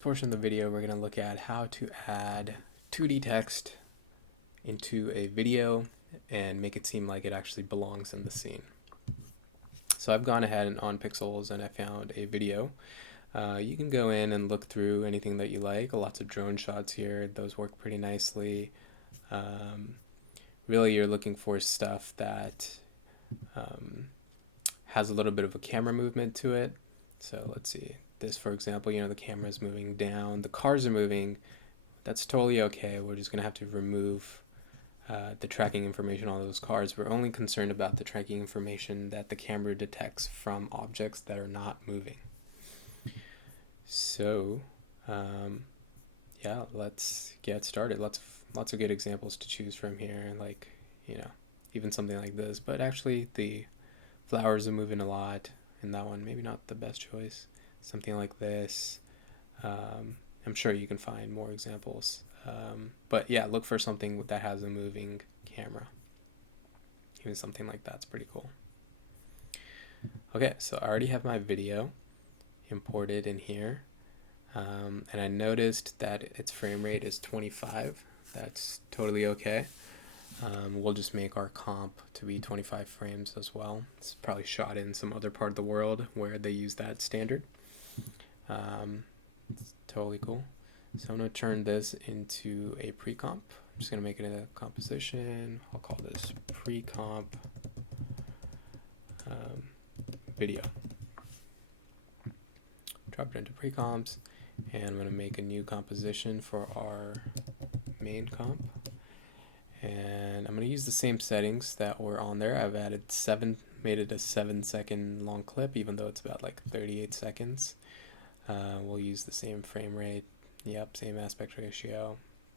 Portion of the video, we're going to look at how to add 2D text into a video and make it seem like it actually belongs in the scene. So I've gone ahead and on Pixels and I found a video. You can go in and look through anything that you like. Lots of drone shots here. Those work pretty nicely. Really, you're looking for stuff that has a little bit of a camera movement to it. So let's see. This, for example, the camera is moving down, the cars are moving. That's totally okay. We're just going to have to remove the tracking information on those cars. We're only concerned about the tracking information that the camera detects from objects that are not moving. So, yeah, let's get started. Lots of good examples to choose from here, like, even something like this. But actually, the flowers are moving a lot, and that one maybe not the best choice. Something like this. I'm sure you can find more examples. But yeah, look for something that has a moving camera. Even something like that's pretty cool. Okay, so I already have my video imported in here. And I noticed that its frame rate is 25. That's totally okay. We'll just make our comp to be 25 frames as well. It's probably shot in some other part of the world where they use that standard. It's totally cool. So I'm going to turn this into a pre-comp. I'm just going to make it a composition. I'll call this pre-comp video. Drop it into pre-comps, and I'm going to make a new composition for our main comp. And I'm going to use the same settings that were on there. I've made it a 7-second long clip, even though it's about like 38 seconds. We'll use the same frame rate. Yep, same aspect ratio.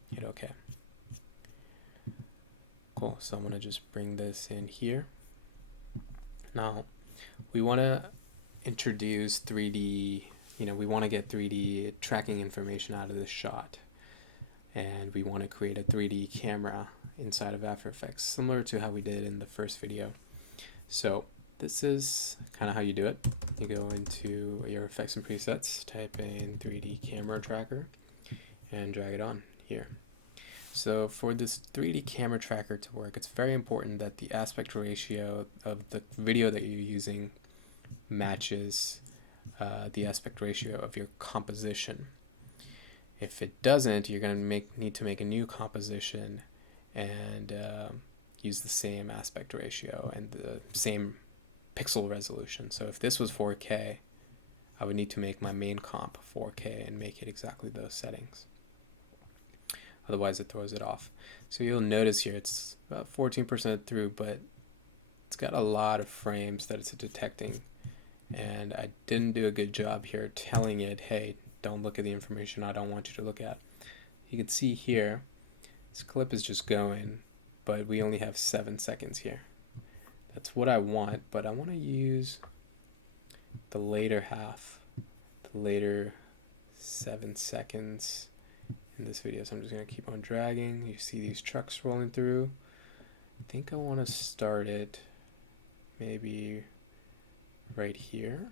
Hit OK. Cool. So I'm going to just bring this in here. Now, we want to introduce 3D, we want to get 3D tracking information out of this shot. And we want to create a 3D camera inside of After Effects, similar to how we did in the first video. So this is kind of how you do it. You go into your effects and presets, type in 3D camera tracker, and drag it on here. So for this 3D camera tracker to work, it's very important that the aspect ratio of the video that you're using matches the aspect ratio of your composition. If it doesn't, you're going to need to make a new composition and use the same aspect ratio and the same pixel resolution. So if this was 4K, I would need to make my main comp 4K and make it exactly those settings. Otherwise it throws it off. So you'll notice here it's about 14% through, but it's got a lot of frames that it's detecting. And I didn't do a good job here telling it, hey, don't look at the information I don't want you to look at. You can see here, this clip is just going, but we only have 7 seconds here. That's what I want, but I want to use the later half, the later 7 seconds in this video. So I'm just going to keep on dragging. You see these trucks rolling through. I think I want to start it maybe right here.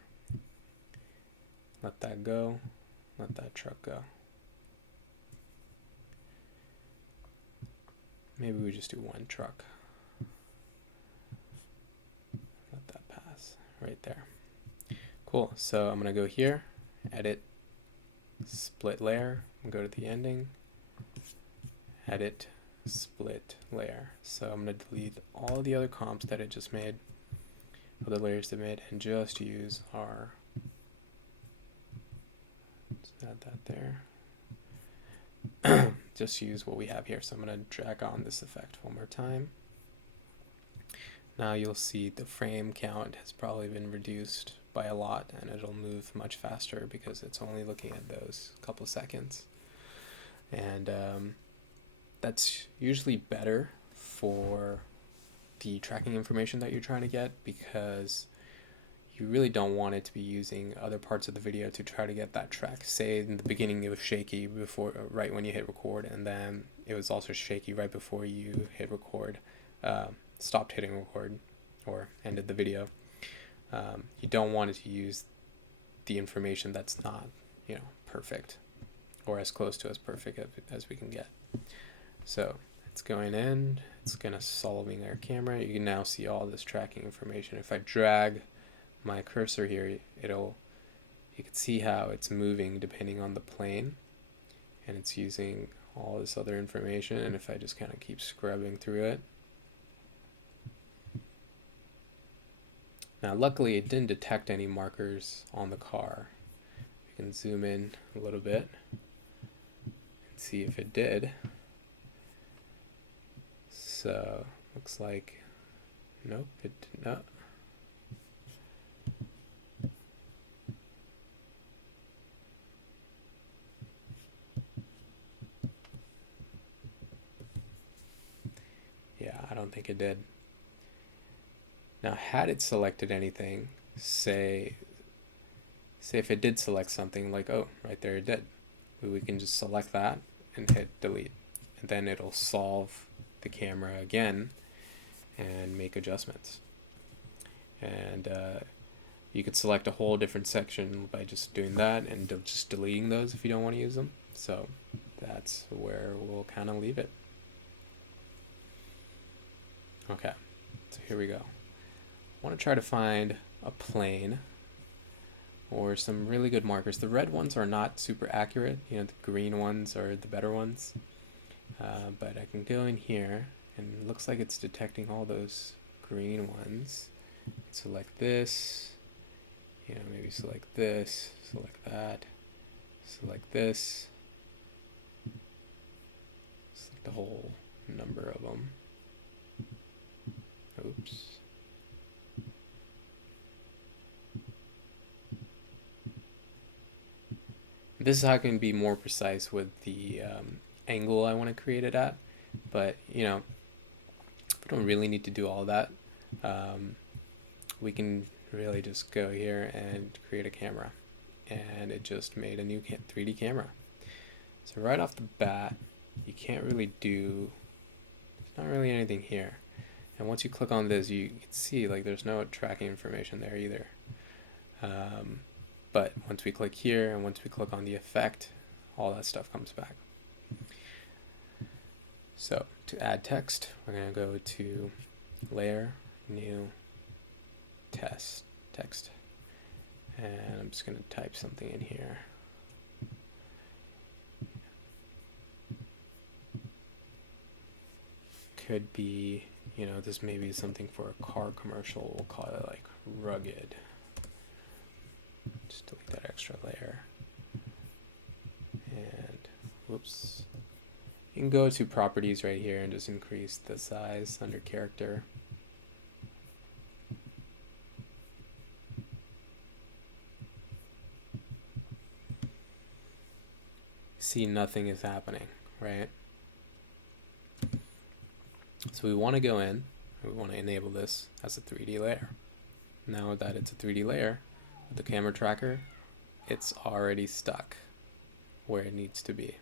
Let that go. Let that truck go. Maybe we just do one truck. Let that pass right there. Cool. So I'm going to go here, edit, split layer, and go to the ending, edit, split layer. So I'm going to delete all the other comps that I just made, other layers that I made, and just use our add that there. Just use what we have here. So I'm going to drag on this effect one more time. Now you'll see the frame count has probably been reduced by a lot, and it'll move much faster because it's only looking at those couple seconds. And that's usually better for the tracking information that you're trying to get, because you really don't want it to be using other parts of the video to try to get that track. Say in the beginning it was shaky right when you hit record, and then it was also shaky right before you hit record, stopped hitting record or ended the video. You don't want it to use the information that's not, perfect. or as close to as perfect as we can get. So it's going in, it's gonna solving our camera. You can now see all this tracking information. If I drag my cursor here, you can see how it's moving depending on the plane, and it's using all this other information. And if I just kind of keep scrubbing through it, now luckily it didn't detect any markers on the car. We can zoom in a little bit and see if it did. So looks like nope, it did not. Yeah, I don't think it did. Now, had it selected anything, say if it did select something, like, oh, right there it did, we can just select that and hit delete, and then it'll solve the camera again and make adjustments. And you could select a whole different section by just doing that and just deleting those if you don't want to use them. So that's where we'll kind of leave it. Okay, so here we go. I want to try to find a plane or some really good markers. The red ones are not super accurate. The green ones are the better ones. But I can go in here, and it looks like it's detecting all those green ones. Select this, maybe select this, select that, select this, select the whole number of them. Oops. This is how I can be more precise with the angle I want to create it at, but we don't really need to do all that. We can really just go here and create a camera, and it just made a new 3D camera. So right off the bat, you can't really do, there's not really anything here. And once you click on this, you can see like there's no tracking information there either. But once we click here and once we click on the effect, all that stuff comes back. So to add text, we're going to go to Layer, New, Text. And I'm just going to type something in here. Could be, this may be something for a car commercial. We'll call it like rugged. Just delete that extra layer. And whoops. You can go to properties right here and just increase the size under character. See, nothing is happening, right? So we want to go in, we want to enable this as a 3D layer. Now that it's a 3D layer, with the camera tracker, it's already stuck where it needs to be.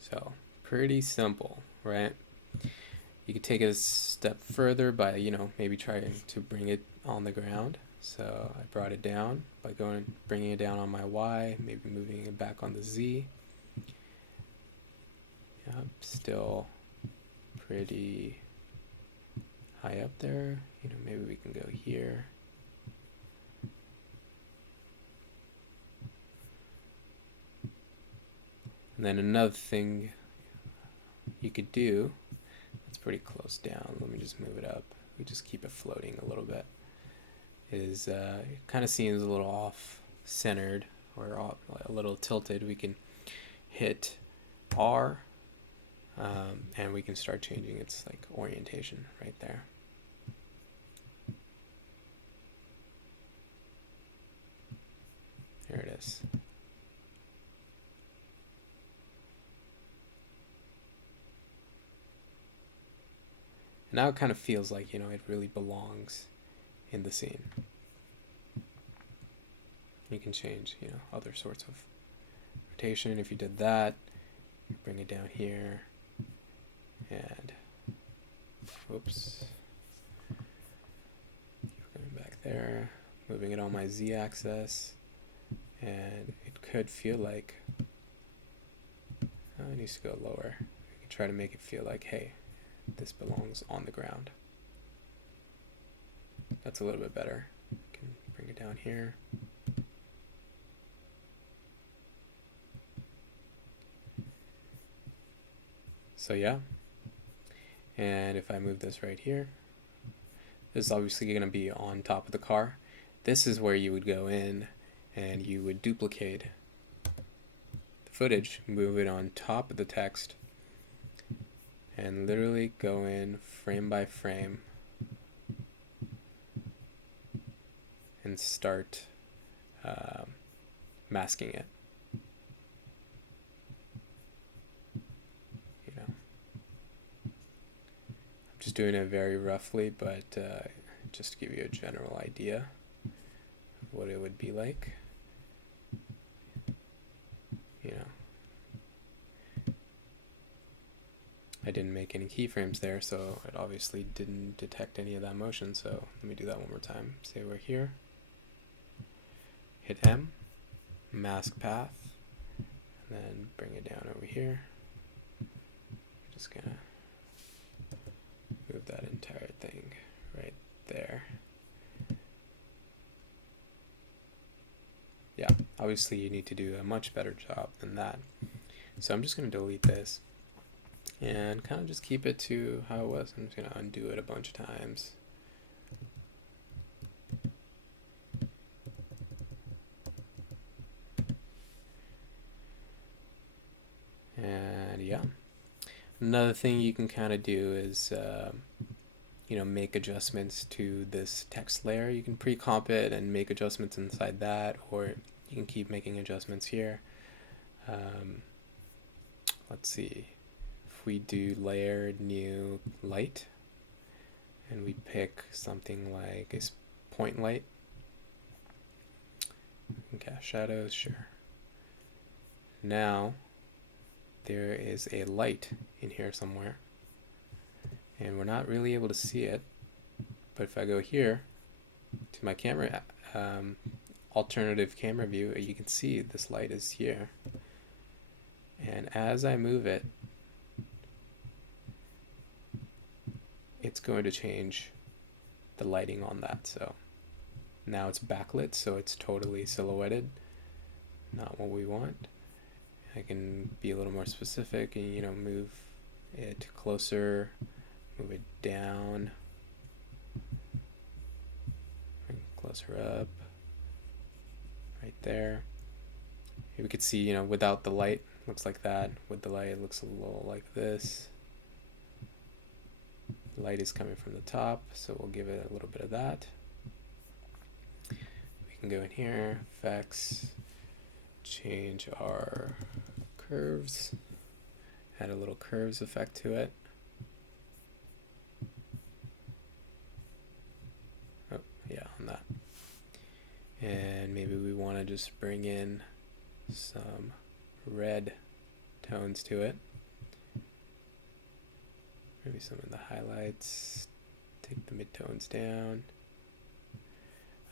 So pretty simple, right? You could take it a step further by, maybe trying to bring it on the ground. So I brought it down by bringing it down on my Y, maybe moving it back on the Z. Yep, still pretty high up there. Maybe we can go here. And then another thing you could do, it's pretty close down. Let me just move it up. We just keep it floating a little bit. Is it kind of seems a little off-centered or a little tilted. We can hit R. And we can start changing its orientation right there. There it is. And now it kind of feels like, it really belongs in the scene. You can change, other sorts of rotation. If you did that, bring it down here. And whoops, keep going back there, moving it on my Z-axis, and it could feel like, it needs to go lower. We can try to make it feel like, hey, this belongs on the ground. That's a little bit better. We can bring it down here. So yeah, and if I move this right here, this is obviously going to be on top of the car. This is where you would go in and you would duplicate the footage, move it on top of the text, and literally go in frame by frame and start masking it. You know, I'm just doing it very roughly, but just to give you a general idea of what it would be like. You know, I didn't make any keyframes there, so it obviously didn't detect any of that motion. So let me do that one more time. Say we're here, hit M, mask path, and then bring it down over here. Just gonna move that entire thing right there. Yeah, obviously you need to do a much better job than that. So I'm just going to delete this and kind of just keep it to how it was. I'm just going to undo it a bunch of times. And yeah, another thing you can kind of do is you know, make adjustments to this text layer. You can pre-comp it and make adjustments inside that, or you can keep making adjustments here. Let's see, if we do layer new light and we pick something like a point light, we can cast shadows, sure. Now there is a light in here somewhere and we're not really able to see it, but if I go here to my camera, alternative camera view, you can see this light is here, and as I move it, it's going to change the lighting on that. So now it's backlit, so it's totally silhouetted, not what we want. I can be a little more specific and, you know, move it closer, move it down, bring it closer up, right there. Here we could see, you know, without the light, looks like that. With the light, it looks a little like this. Light is coming from the top, so we'll give it a little bit of that. We can go in here, effects, change our curves, add a little curves effect to it. Oh, yeah, on that. And maybe we want to just bring in some red tones to it. Maybe some of the highlights, take the midtones down.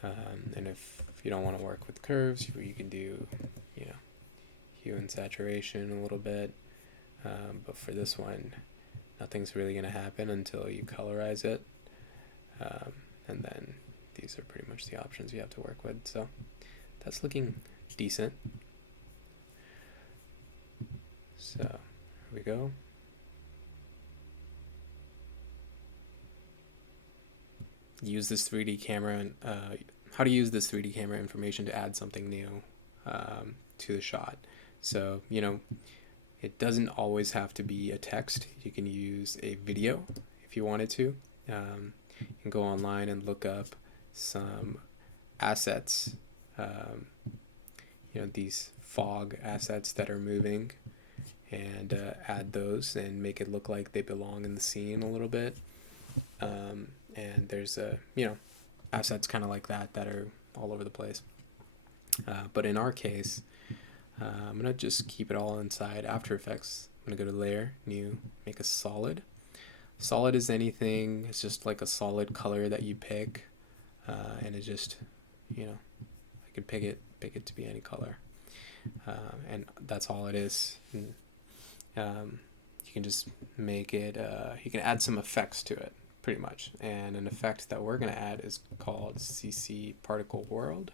And if you don't want to work with curves, you can do, you know, hue and saturation a little bit. But for this one, nothing's really going to happen until you colorize it. And then these are pretty much the options you have to work with. So that's looking decent. So here we go. Use this 3D camera and how to use this 3D camera information to add something new to the shot. So, you know, it doesn't always have to be a text. You can use a video if you wanted to. You can go online and look up some assets, you know, these fog assets that are moving, and add those and make it look like they belong in the scene a little bit. And there's you know, assets kind of like that that are all over the place. But in our case, I'm gonna just keep it all inside After Effects. I'm gonna go to Layer, New, make a solid. Solid is anything. It's just like a solid color that you pick, and it just, you know, I could pick it to be any color. and that's all it is. And, you can just make it, you can add some effects to it, pretty much. And an effect that we're going to add is called CC Particle World.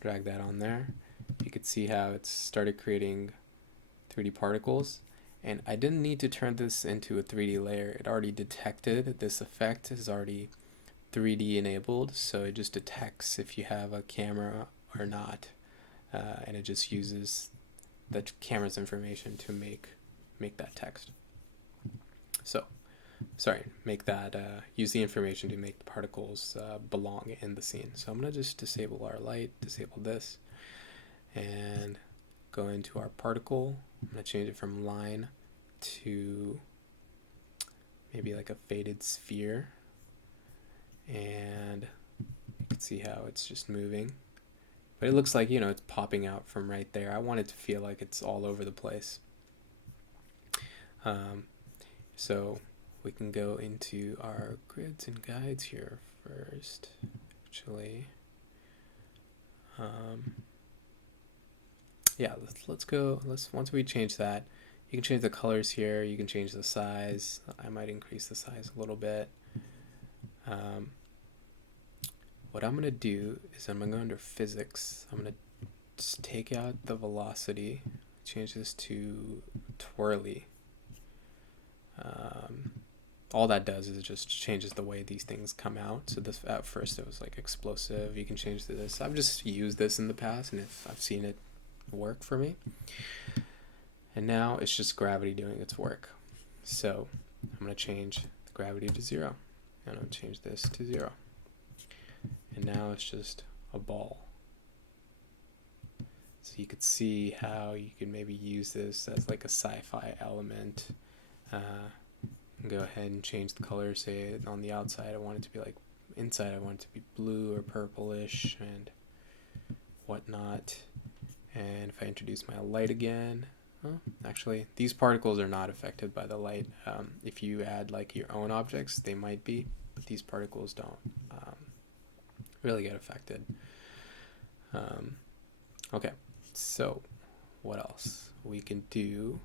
Drag that on there. You can see how it's started creating 3D particles. And I didn't need to turn this into a 3D layer. It already detected this effect is already 3D enabled, so it just detects if you have a camera or not, and it just uses the camera's information to make that text. So, sorry, make that use the information to make the particles belong in the scene. So I'm gonna just disable our light, disable this, and go into our particle. I'm gonna change it from line to maybe like a faded sphere, and you can see how it's just moving, but it looks like, you know, it's popping out from right there. I want it to feel like it's all over the place. So we can go into our grids and guides here first, actually. Yeah, once we change that, you can change the colors here, you can change the size. I might increase the size a little bit. What I'm going to do is I'm going to go under physics. I'm going to just take out the velocity, change this to twirly. All that does is it just changes the way these things come out. So this, at first it was like explosive. You can change this. I've just used this in the past, and if I've seen it work for me. And now it's just gravity doing its work. So I'm going to change the gravity to 0. And I'll change this to 0. And now it's just a ball. So you could see how you could maybe use this as like a sci-fi element. Go ahead and change the color. Say on the outside I want it to be like, inside I want it to be blue or purplish and whatnot. And if I introduce my light again, actually these particles are not affected by the light. If you add like your own objects, they might be, but these particles don't really get affected. Okay, so what else we can do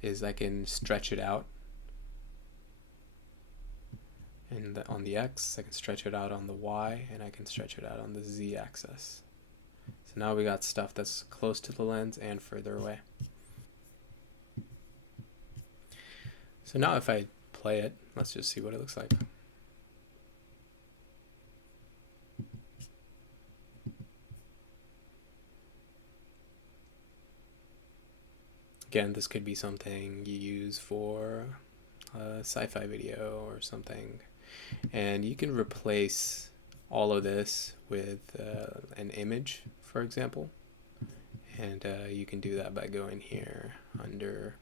is I can stretch it out, and on the X, I can stretch it out on the Y, and I can stretch it out on the Z axis. So now we got stuff that's close to the lens and further away. So now if I play it, let's just see what it looks like. Again, this could be something you use for a sci-fi video or something. And you can replace all of this with an image, for example. And you can do that by going here under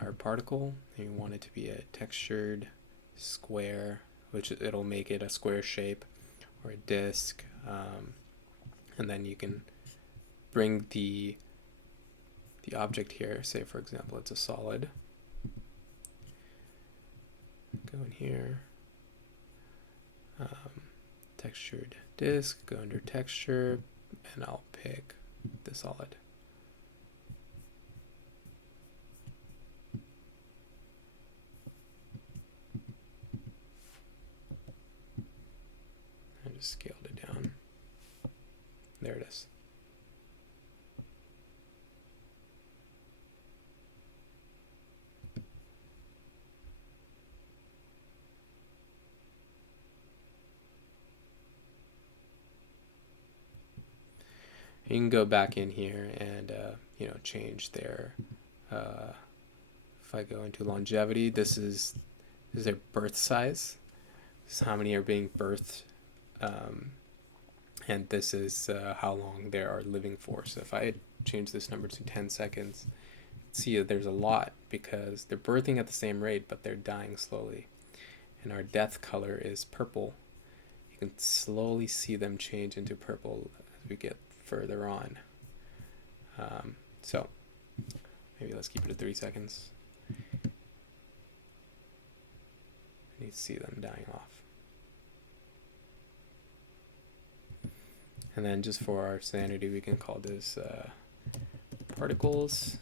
our particle. And you want it to be a textured square, which it'll make it a square shape, or a disc. And then you can bring the object here. Say, for example, it's a solid. Go in here. Textured disk, go under texture, and I'll pick the solid. I just scaled it down. There it is. You can go back in here and change their. If I go into longevity, this is their birth size. This is how many are being birthed, and this is how long they are living for. So if I change this number to 10 seconds, see that there's a lot because they're birthing at the same rate, but they're dying slowly. And our death color is purple. You can slowly see them change into purple as we get further on. So maybe let's keep it at 3 seconds. I need to see them dying off. And then just for our sanity, we can call this particles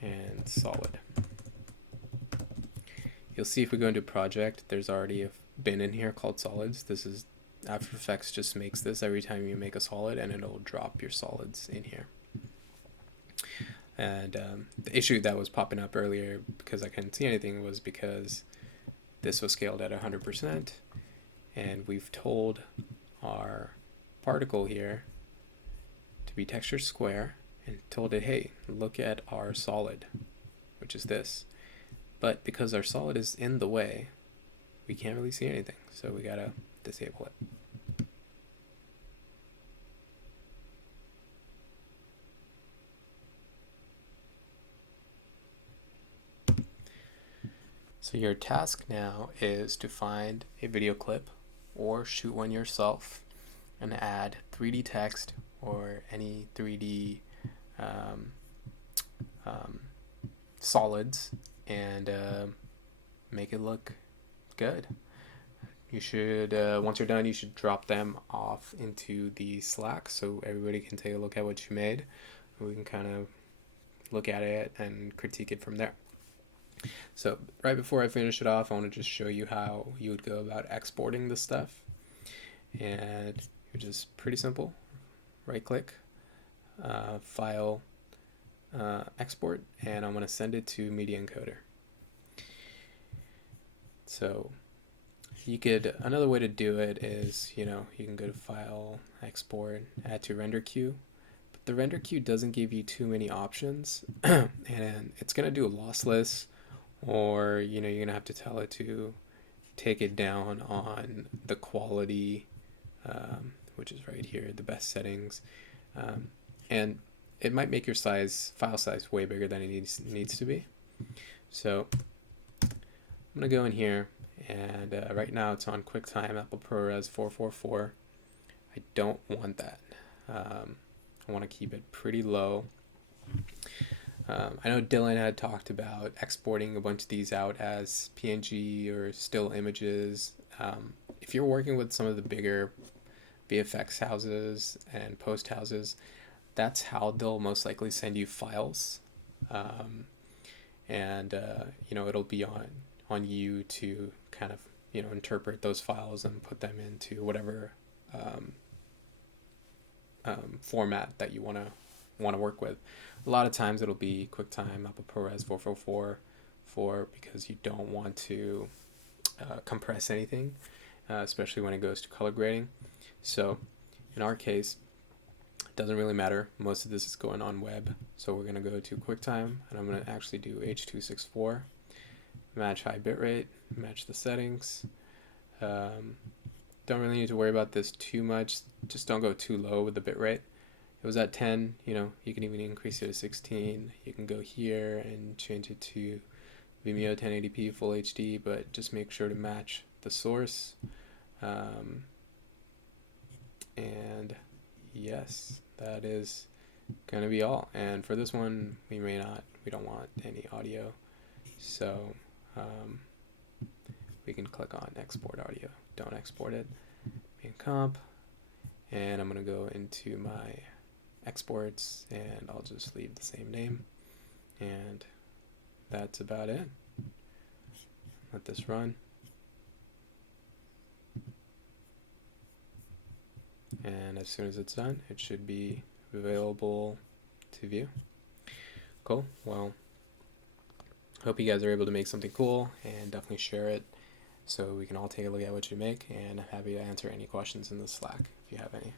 and solid. You'll see if we go into project, there's already a bin in here called solids. This is After Effects just makes this every time you make a solid, and it'll drop your solids in here. And the issue that was popping up earlier because I couldn't see anything was because this was scaled at 100%, and we've told our particle here to be texture square and told it, hey, look at our solid, which is this. But because our solid is in the way, we can't really see anything, so we gotta disable it. So your task now is to find a video clip or shoot one yourself and add 3D text or any 3D solids and make it look good. You should, once you're done, you should drop them off into the Slack so everybody can take a look at what you made. We can kind of look at it and critique it from there. So right before I finish it off, I want to just show you how you would go about exporting this stuff. And you're just pretty simple. Right click, file, export, and I'm going to send it to Media Encoder. So you could, another way to do it is, you can go to file, export, add to render queue. But the render queue doesn't give you too many options and it's going to do a lossless, or you're going to have to tell it to take it down on the quality, which is right here, the best settings, and it might make your file size way bigger than it needs to be. So I'm going to go in here, and right now it's on QuickTime Apple ProRes 444. I don't want that. I want to keep it pretty low. I know Dylan had talked about exporting a bunch of these out as PNG or still images. If you're working with some of the bigger VFX houses and post houses, that's how they'll most likely send you files. It'll be on you to kind of, interpret those files and put them into whatever format that you want to work with. A lot of times it'll be QuickTime Apple ProRes 444 because you don't want to compress anything, especially when it goes to color grading. So in our case, it doesn't really matter. Most of this is going on web. So we're going to go to QuickTime, and I'm going to actually do H.264, match high bitrate, match the settings. Don't really need to worry about this too much. Just don't go too low with the bitrate. It was at 10, you can even increase it to 16. You can go here and change it to Vimeo 1080p Full HD, but just make sure to match the source. And yes, that is going to be all. And for this one, we don't want any audio. So we can click on export audio. Don't export it. In comp. And I'm going to go into my exports, and I'll just leave the same name, and that's about it. Let this run, and as soon as it's done, it should be available to view. Cool. Well, hope you guys are able to make something cool, and definitely share it so we can all take a look at what you make, and I'm happy to answer any questions in the Slack if you have any.